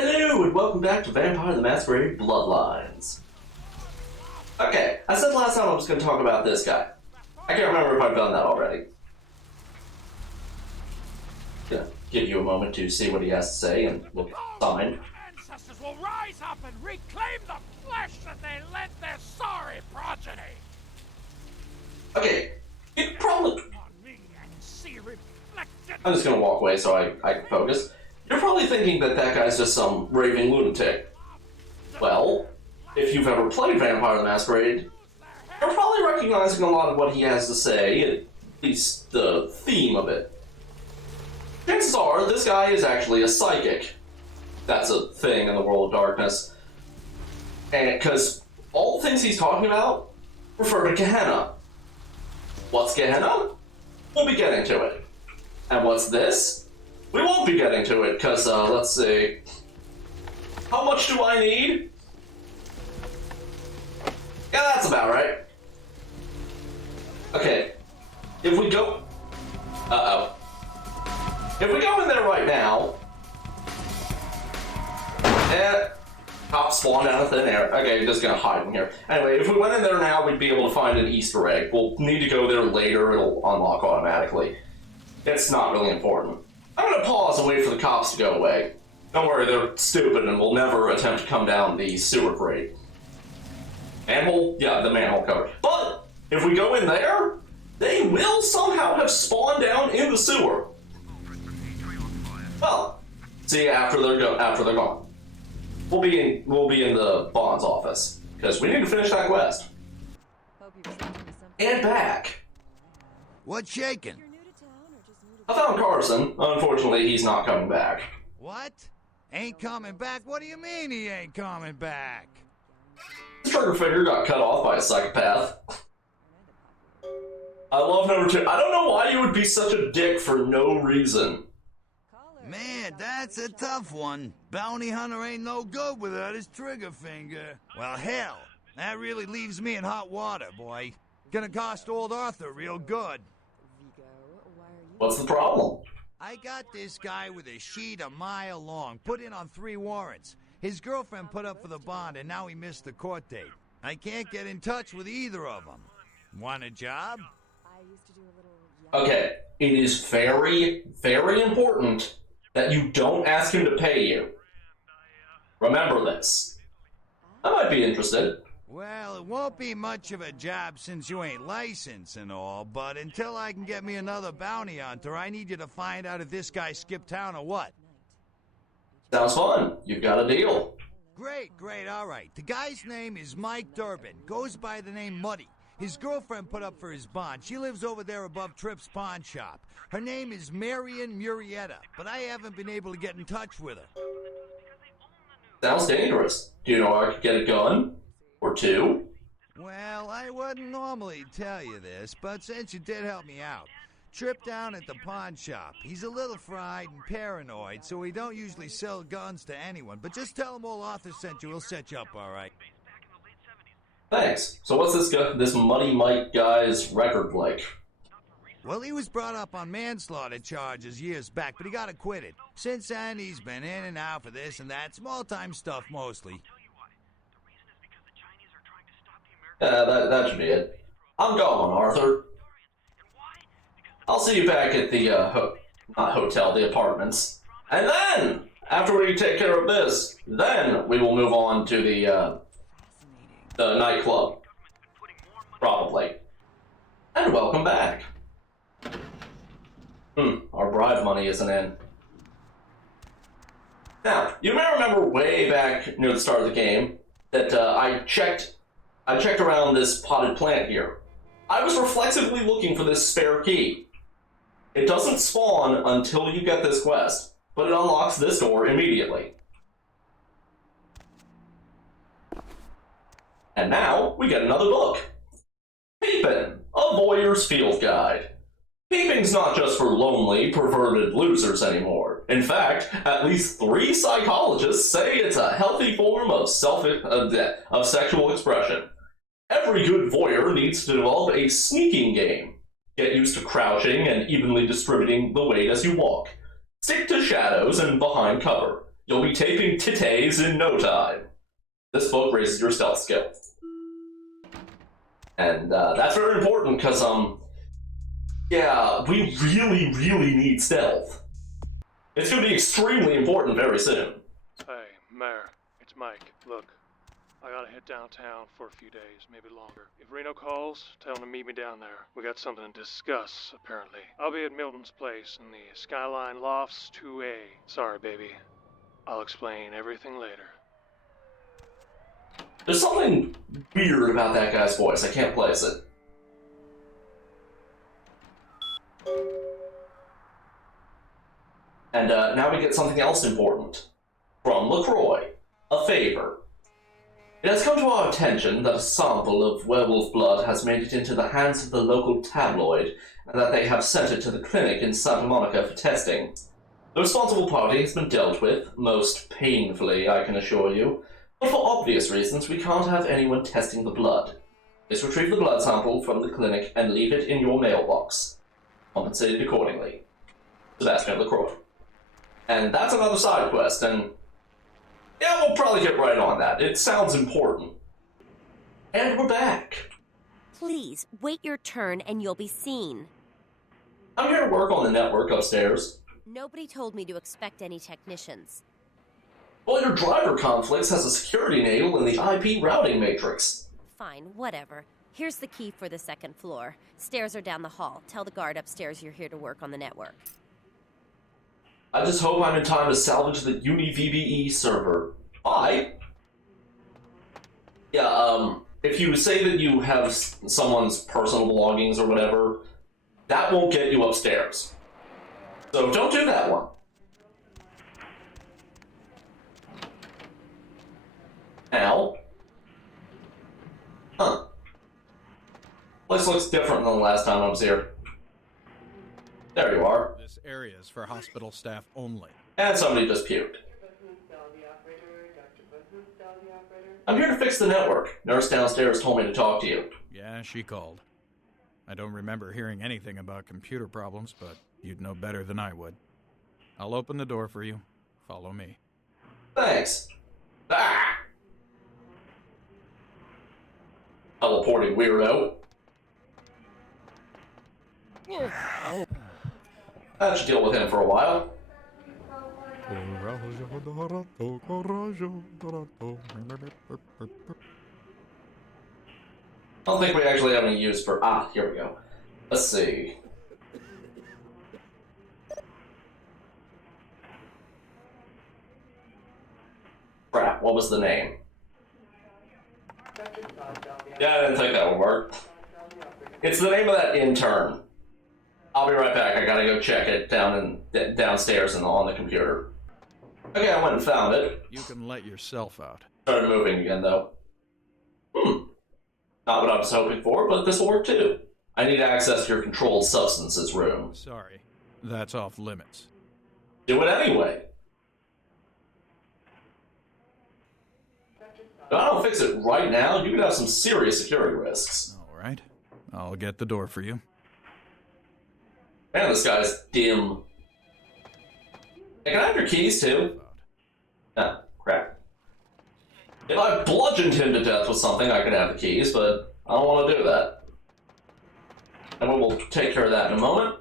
Hello and welcome back to Vampire the Masquerade Bloodlines. Okay, I said last time I was going to talk about this guy. I can't remember if I've done that already. Gonna give you a moment to see what he has to say and look signed. Ancestors will rise up and reclaim the flesh that they lent their sorry progeny. Okay, you probably... On me and see reflected. I'm just going to walk away so I can focus. You're probably thinking that that guy's just some raving lunatic. Well, if you've ever played Vampire the Masquerade, you're probably recognizing a lot of what he has to say, at least the theme of it. Chances are, this guy is actually a psychic. That's a thing in the world of darkness. And because all the things he's talking about refer to Gehenna. What's Gehenna? We'll be getting to it. And what's this? We won't be getting to it, because, let's see. How much do I need? Yeah, that's about right. Okay. If we go... Uh-oh. If we go in there right now... Cops spawn out of thin air. Okay, just gonna hide in here. Anyway, if we went in there now, we'd be able to find an Easter egg. We'll need to go there later, it'll unlock automatically. It's not really important. I'm gonna pause and wait for the cops to go away. Don't worry, they're stupid and will never attempt to come down the sewer grate. Manhole? Yeah, the manhole cover. But, if we go in there, they will somehow have spawned down in the sewer. Well, see you after they're gone. We'll be in the Bond's office, because we need to finish that quest. And back. What's shaking? I found Carson. Unfortunately, he's not coming back. What? Ain't coming back? What do you mean he ain't coming back? His trigger finger got cut off by a psychopath. I love number 2. I don't know why you would be such a dick for no reason. Man, that's a tough one. Bounty hunter ain't no good without his trigger finger. Well, hell, that really leaves me in hot water, boy. Gonna cost old Arthur real good. What's the problem? I got this guy with a sheet a mile long, put in on 3 warrants. His girlfriend put up for the bond, and now he missed the court date. I can't get in touch with either of them. Want a job? Okay, it is very, very important that you don't ask him to pay you. Remember this. I might be interested. Well, it won't be much of a job since you ain't licensed and all, but until I can get me another bounty hunter, I need you to find out if this guy skipped town or what. Sounds fun. You've got a deal. Great, all right. The guy's name is Mike Durbin. Goes by the name Muddy. His girlfriend put up for his bond. She lives over there above Tripp's pawn shop. Her name is Marion Murrieta, but I haven't been able to get in touch with her. Sounds dangerous. Do you know I could get a gun? Or 2? Well, I wouldn't normally tell you this, but since you did help me out. Tripp down at the pawn shop. He's a little fried and paranoid, so he don't usually sell guns to anyone. But just tell him old Arthur sent you, he'll set you up all right. Thanks. So what's this Muddy Mike guy's record like? Well, he was brought up on manslaughter charges years back, but he got acquitted. Since then, he's been in and out for this and that, small-time stuff mostly. That should be it. I'm gone, Arthur. I'll see you back at the, not hotel, the apartments. And then, after we take care of this, then we will move on to the nightclub. Probably. And welcome back. Our bribe money isn't in. Now, you may remember way back near the start of the game that I checked around this potted plant here. I was reflexively looking for this spare key. It doesn't spawn until you get this quest, but it unlocks this door immediately. And now, we get another book. Peepin', a voyeur's field guide. Peeping's not just for lonely, perverted losers anymore. In fact, at least 3 psychologists say it's a healthy form of sexual expression. Every good voyeur needs to develop a sneaking game. Get used to crouching and evenly distributing the weight as you walk. Stick to shadows and behind cover. You'll be taping titties in no time. This book raises your stealth skill. And that's very important because, yeah, we really, really need stealth. It's going to be extremely important very soon. Hey, Mayor, it's Mike. Look, I gotta head downtown for a few days, maybe longer. If Reno calls, tell him to meet me down there. We got something to discuss, apparently. I'll be at Milton's place in the Skyline Lofts 2A. Sorry, baby. I'll explain everything later. There's something weird about that guy's voice. I can't place it. And now we get something else important. From LaCroix. A favor. It has come to our attention that a sample of werewolf blood has made it into the hands of the local tabloid, and that they have sent it to the clinic in Santa Monica for testing. The responsible party has been dealt with, most painfully, I can assure you, but for obvious reasons we can't have anyone testing the blood. Just retrieve the blood sample from the clinic and leave it in your mailbox. Compensated accordingly. Sebastian LaCroix. And that's another side quest, and yeah, we'll probably get right on that. It sounds important. And we're back. Please, wait your turn and you'll be seen. I'm here to work on the network upstairs. Nobody told me to expect any technicians. Well, your driver conflicts has a security nail in the IP routing matrix. Fine, whatever. Here's the key for the second floor. Stairs are down the hall. Tell the guard upstairs you're here to work on the network. I just hope I'm in time to salvage the UniVBE server. Bye. Yeah, if you say that you have someone's personal belongings or whatever, that won't get you upstairs. So don't do that one. Now. Huh. Place looks different than the last time I was here. There you are. This area is for hospital staff only. And somebody just puked. I'm here to fix the network. Nurse downstairs told me to talk to you. Yeah, she called. I don't remember hearing anything about computer problems, but you'd know better than I would. I'll open the door for you. Follow me. Thanks. Ah! Teleporting weirdo. I should deal with him for a while. I don't think we actually have any use for... Ah, here we go. Let's see. Crap, what was the name? Yeah, I didn't think that would work. It's the name of that intern. I'll be right back. I gotta go check it downstairs and on the computer. Okay, I went and found it. You can let yourself out. Started moving again, though. Not what I was hoping for, but this will work too. I need access to your controlled substances room. Sorry, that's off limits. Do it anyway. If I don't fix it right now, you could have some serious security risks. All right, I'll get the door for you. Man, this guy's dim. Hey, can I have your keys too? Ah, crap. If I bludgeoned him to death with something, I could have the keys, but I don't want to do that. And we will take care of that in a moment.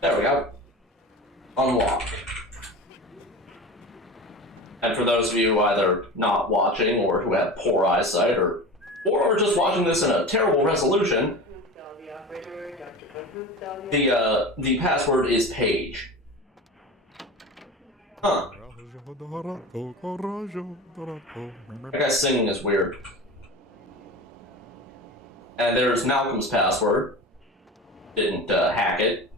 There we go. Unlock. And for those of you either not watching or who have poor eyesight or just watching this in a terrible resolution, the password is Page. Huh. That guy's singing is weird. And there's Malcolm's password. Didn't hack it.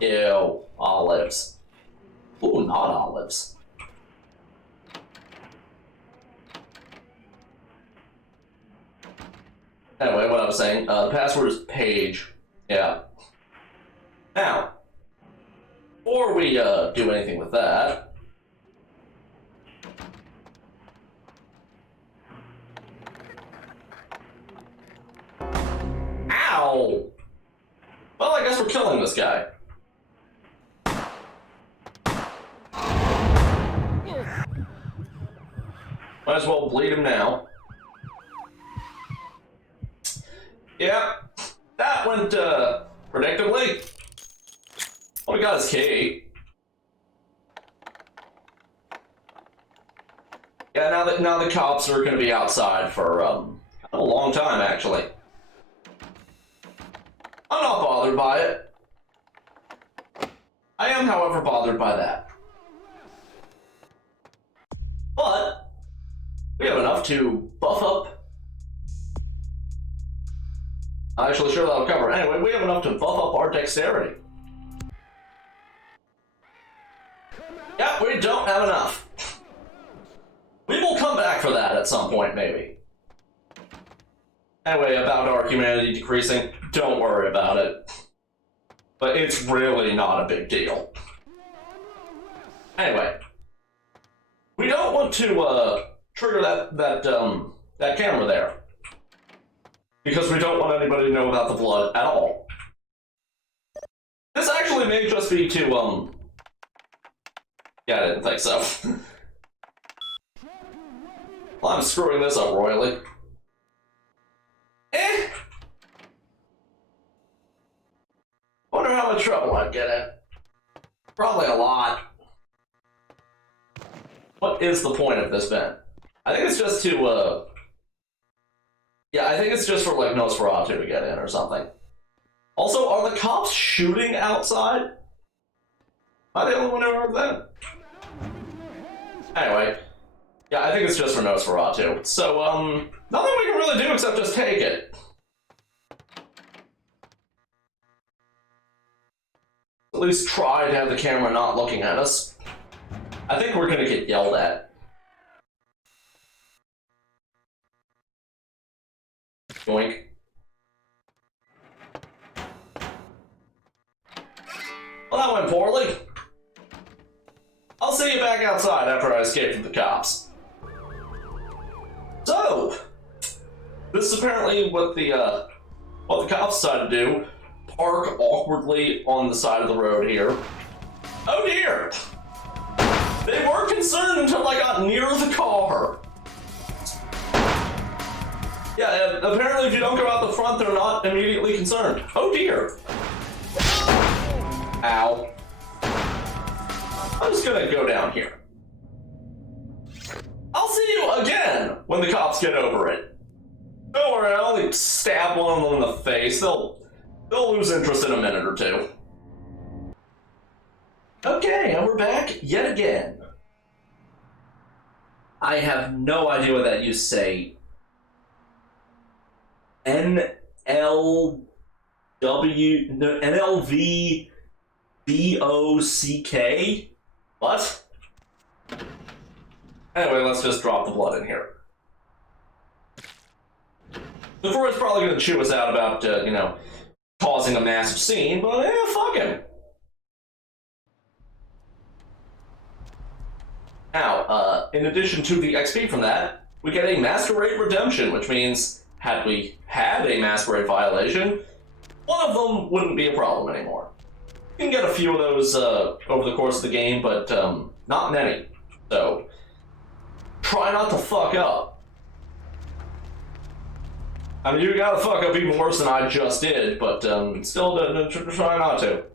Ew, olives. Ooh, not olives. Anyway, what I was saying, the password is Page. Yeah. Now, before we do anything with that, ow! chance for killing this guy. Might as well bleed him now. Yeah, that went, predictably. Well, we got his key. Yeah, now the cops are gonna be outside for, a long time, actually. I'm not bothered by it. I am, however, bothered by that. But we have enough to buff up. Actually, sure, that'll cover it. Anyway, we have enough to buff up our dexterity. Yeah, we don't have enough. We will come back for that at some point, maybe. Anyway, about our humanity decreasing, don't worry about it. But it's really not a big deal. Anyway, we don't want to trigger that camera there, because we don't want anybody to know about the blood at all. This actually may just be to yeah, I didn't think so. Well, I'm screwing this up royally. Wonder how much trouble I'd get in. Probably a lot. What is the point of this vent? I think it's just to, yeah, I think it's just for, like, Nosferatu to get in or something. Also, are the cops shooting outside? Am I the only one who heard that? Anyway. Yeah, I think it's just for Nosferatu. So, nothing we can really do except just take it. At least try to have the camera not looking at us. I think we're gonna get yelled at. Yoink. Well, that went poorly. I'll see you back outside after I escape from the cops. So, this is apparently what the cops decided to do. Park awkwardly on the side of the road here. Oh dear! They weren't concerned until I got near the car. Yeah, apparently if you don't go out the front, they're not immediately concerned. Oh dear! Ow. I'm just gonna go down here. I'll see you again when the cops get over it. Don't worry, I'll only stab one of them in the face. They'll lose interest in a minute or two. Okay, and we're back yet again. I have no idea what that used to say. NLVBOCK? What? Anyway, let's just drop the blood in here. The Freud's probably gonna chew us out about, you know, causing a massive scene, but fuck him. Now, in addition to the XP from that, we get a Masquerade redemption, which means had we had a Masquerade violation, one of them wouldn't be a problem anymore. You can get a few of those over the course of the game, but not many. So, try not to fuck up. I mean, you gotta fuck up even worse than I just did, but still try not to.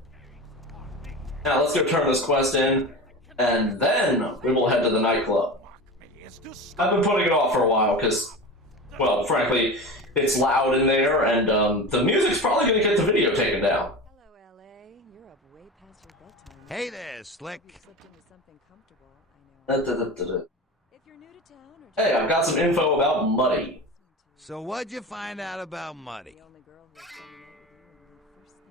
Now, let's go turn this quest in, and then we will head to the nightclub. I've been putting it off for a while, because, well, frankly, it's loud in there, and the music's probably gonna get the video taken down. Hello, LA. You're up way past your bedtime. Hey there, Slick. You slipped into something comfortable, I know. If you're new to town or Hey, I've got some info about Muddy. So what'd you find out about Muddy? the only girl who was spending the night with you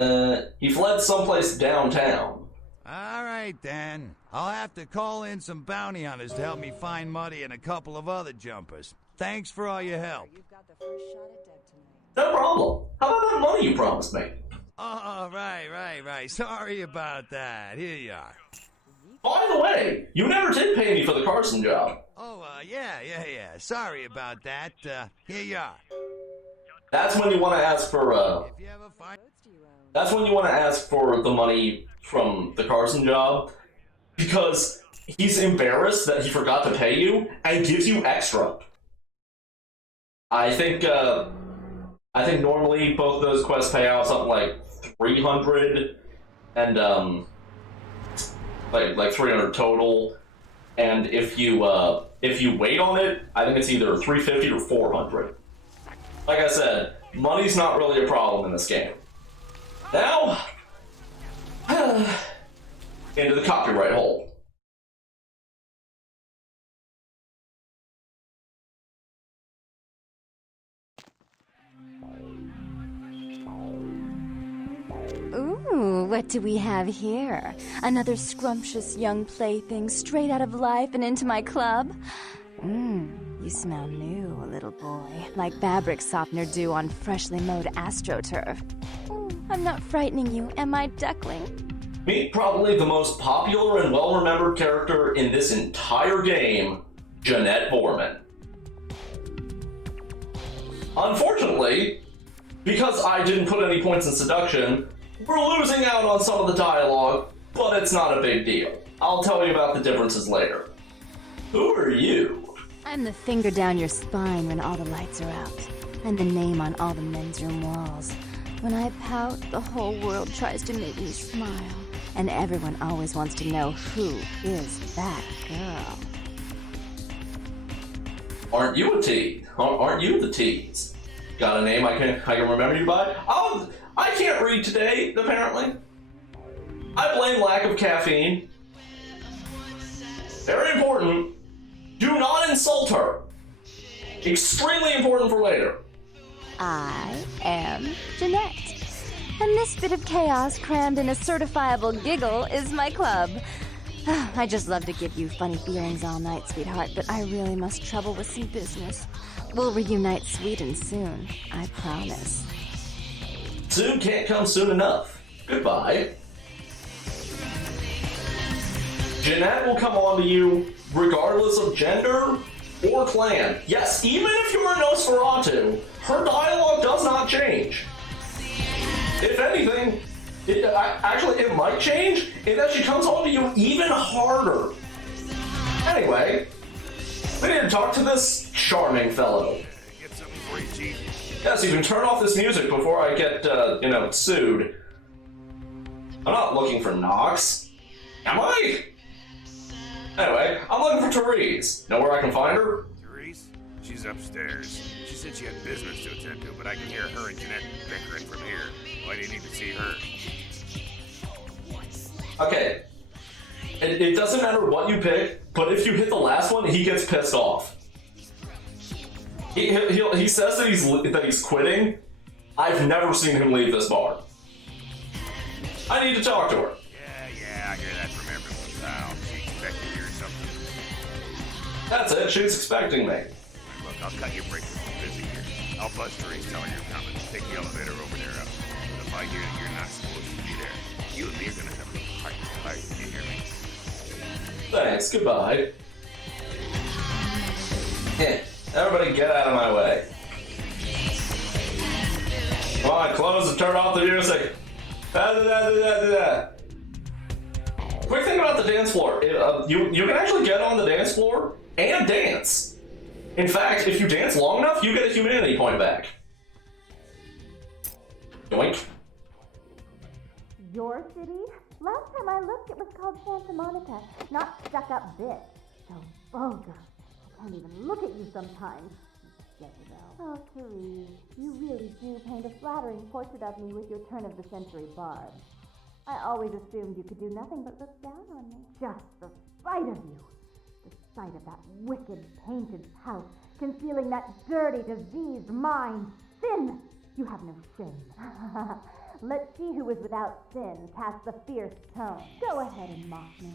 would be first thing in the morning. He fled someplace downtown. All right, then. I'll have to call in some bounty hunters to help me find Muddy and a couple of other jumpers. Thanks for all your help. You've got the first shot at Deb tonight. No problem. How about that money you promised me? Oh, right. Sorry about that. Here you are. By the way, you never did pay me for the Carson job. Oh, yeah. Sorry about that. Here you are. That's when you want to ask for, If you ever find... Roads do you own? that's when you want to ask for the money from the Carson job, because he's embarrassed that he forgot to pay you and gives you extra. I think normally both those quests pay out something like 300 and like 300 total. And if you wait on it, I think it's either 350 or 400. Like I said, money's not really a problem in this game. Now, into the copyright hole. Ooh, what do we have here? Another scrumptious young plaything straight out of life and into my club? You smell new, little boy. Like fabric softener do on freshly mowed AstroTurf. I'm not frightening you, am I, duckling? Meet probably the most popular and well-remembered character in this entire game, Jeanette Borman. Unfortunately, because I didn't put any points in seduction, we're losing out on some of the dialogue, but it's not a big deal. I'll tell you about the differences later. Who are you? I'm the finger down your spine when all the lights are out, and the name on all the men's room walls. When I pout, the whole world tries to make me smile, and everyone always wants to know who is that girl. Aren't you a tease? Aren't you the tease? Got a name I can remember you by? Oh, I can't read today, apparently. I blame lack of caffeine. Very important. Do not insult her. Extremely important for later. I am Jeanette, and this bit of chaos crammed in a certifiable giggle is my club. I just love to give you funny feelings all night, sweetheart, but I really must trouble with some business. We'll reunite sweet and soon, I promise. Soon can't come soon enough. Goodbye. Jeanette will come on to you regardless of gender or clan. Yes, even if you're a Nosferatu, her dialogue does not change. If anything, it might change in that she comes on to you even harder. Anyway, we need to talk to this charming fellow. Get something for you, Chief. Yes, you can turn off this music before I get, sued. I'm not looking for Nox. Am I? Anyway, I'm looking for Therese. Know where I can find her? Therese? She's upstairs. She said she had business to attend to, but I can hear her and Jeanette bickering from here. Why do you need to see her? Okay. It doesn't matter what you pick, but if you hit the last one, he gets pissed off. He says that he's quitting. I've never seen him leave this bar. I need to talk to her. Yeah, I hear that from everyone, pal. She expected you or something. That's it, she's expecting me. Look, I'll cut your break. I'm busy here. I'll buzz Therese, tell her you're coming. Take the elevator over there. But if I hear that you're not supposed to be there, you and me are gonna have a fight. You hear me? Thanks, goodbye. Everybody get out of my way. Come on, close and turn off the music. Quick thing about the dance floor. You can actually get on the dance floor and dance. In fact, if you dance long enough, you get a humanity point back. Yoink. Your city? Last time I looked, it was called Santa Monica, not stuck-up bitch. So vulgar. I can't even look at you sometimes. Jezebel. Oh, Therese, you really do paint a flattering portrait of me with your turn-of-the-century barb. I always assumed you could do nothing but look down on me. Just the sight of you. The sight of that wicked painted pout, concealing that dirty, diseased mind. Sin! You have no shame. Let's see who is without sin cast the fierce tone. Go ahead and mock me.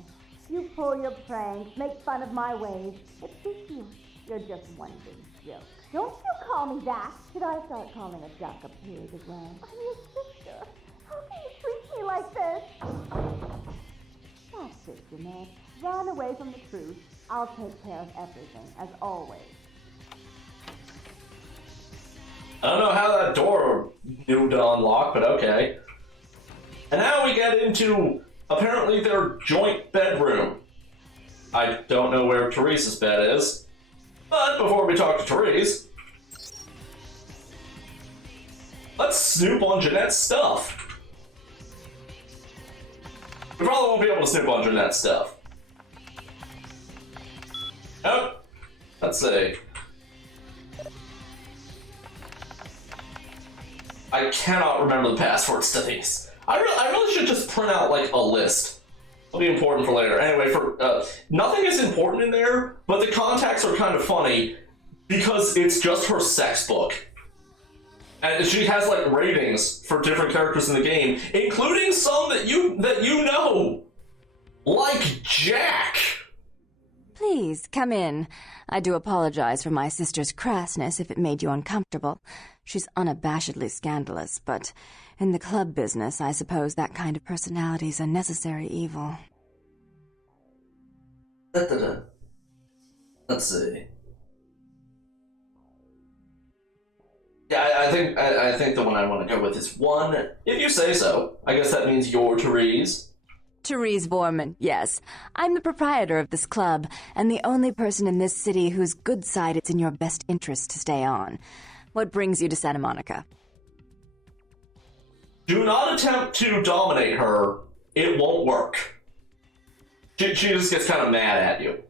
You pull your pranks, make fun of my ways. It suits you. You're just one big joke. Don't you call me that. Should I start calling a duck a pig as well? I'm your sister. How can you treat me like this? That's it, Jeanette. Run away from the truth. I'll take care of everything, as always. I don't know how that door knew to unlock, but okay. And now we get into, apparently, their joint bedroom. I don't know where Teresa's bed is, but before we talk to Therese, let's snoop on Jeanette's stuff. We probably won't be able to snoop on Jeanette's stuff. Oh, let's see. I cannot remember the passwords to these. I really should just print out, like, a list. It'll be important for later. Anyway, nothing is important in there, but the contacts are kind of funny because it's just her sex book. And she has, like, ratings for different characters in the game, including some that you know. Like Jack. Please, come in. I do apologize for my sister's crassness if it made you uncomfortable. She's unabashedly scandalous, but in the club business, I suppose that kind of personality's a necessary evil. Let's see. Yeah, I think the one I want to go with is 1. If you say so. I guess that means you're Therese. Therese Vorman, yes. I'm the proprietor of this club, and the only person in this city whose good side it's in your best interest to stay on. What brings you to Santa Monica? Do not attempt to dominate her. It won't work. She just gets kind of mad at you.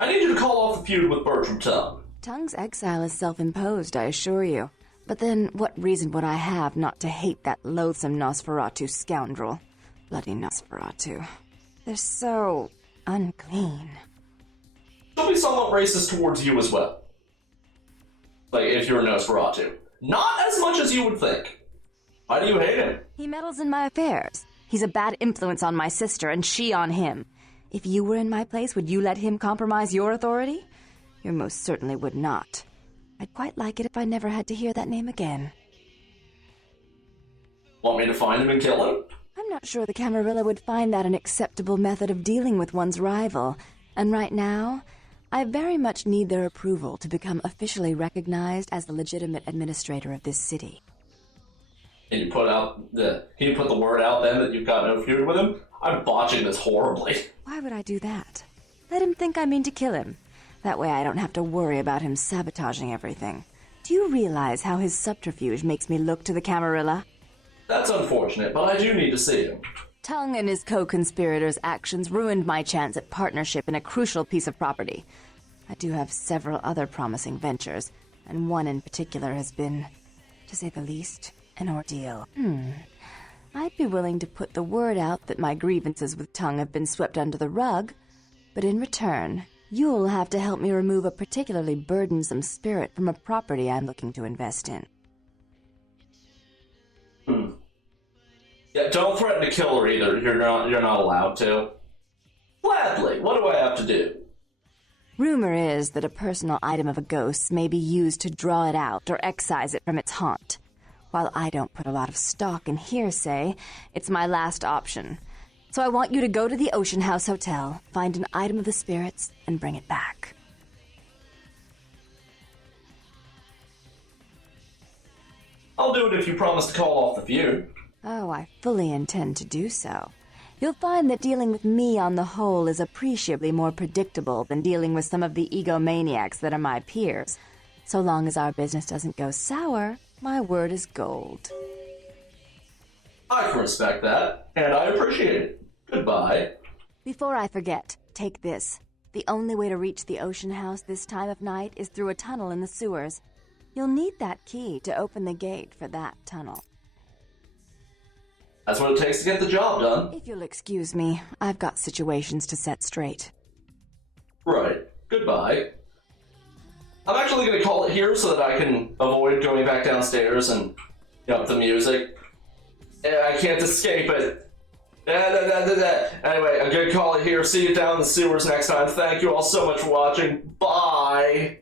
I need you to call off the feud with Bertram Tongue. Tongue's exile is self-imposed, I assure you. But then, what reason would I have not to hate that loathsome Nosferatu scoundrel? Bloody Nosferatu. They're so unclean. She'll be somewhat racist towards you as well. Like, if you're a Nosferatu. Not as much as you would think. Why do you hate him? He meddles in my affairs. He's a bad influence on my sister, and she on him. If you were in my place, would you let him compromise your authority? You most certainly would not. I'd quite like it if I never had to hear that name again. Want me to find him and kill him? I'm not sure the Camarilla would find that an acceptable method of dealing with one's rival. And right now, I very much need their approval to become officially recognized as the legitimate administrator of this city. Can you put the word out then that you've got no feud with him? I'm botching this horribly. Why would I do that? Let him think I mean to kill him. That way I don't have to worry about him sabotaging everything. Do you realize how his subterfuge makes me look to the Camarilla? That's unfortunate, but I do need to see him. Tongue and his co-conspirators' actions ruined my chance at partnership in a crucial piece of property. I do have several other promising ventures, and one in particular has been, to say the least, an ordeal. I'd be willing to put the word out that my grievances with Tongue have been swept under the rug, but in return, you'll have to help me remove a particularly burdensome spirit from a property I'm looking to invest in. Yeah, don't threaten to kill her either. You're not allowed to. Gladly. What do I have to do? Rumor is that a personal item of a ghost's may be used to draw it out or excise it from its haunt. While I don't put a lot of stock in hearsay, it's my last option. So I want you to go to the Ocean House Hotel, find an item of the spirits, and bring it back. I'll do it if you promise to call off the feud. Oh, I fully intend to do so. You'll find that dealing with me on the whole is appreciably more predictable than dealing with some of the egomaniacs that are my peers. So long as our business doesn't go sour, my word is gold. I can respect that, and I appreciate it. Goodbye. Before I forget, take this. The only way to reach the Ocean House this time of night is through a tunnel in the sewers. You'll need that key to open the gate for that tunnel. That's what it takes to get the job done. If you'll excuse me, I've got situations to set straight. Right. Goodbye. I'm actually going to call it here so that I can avoid going back downstairs and up the music. I can't escape it. Anyway, I'm going to call it here. See you down in the sewers next time. Thank you all so much for watching. Bye!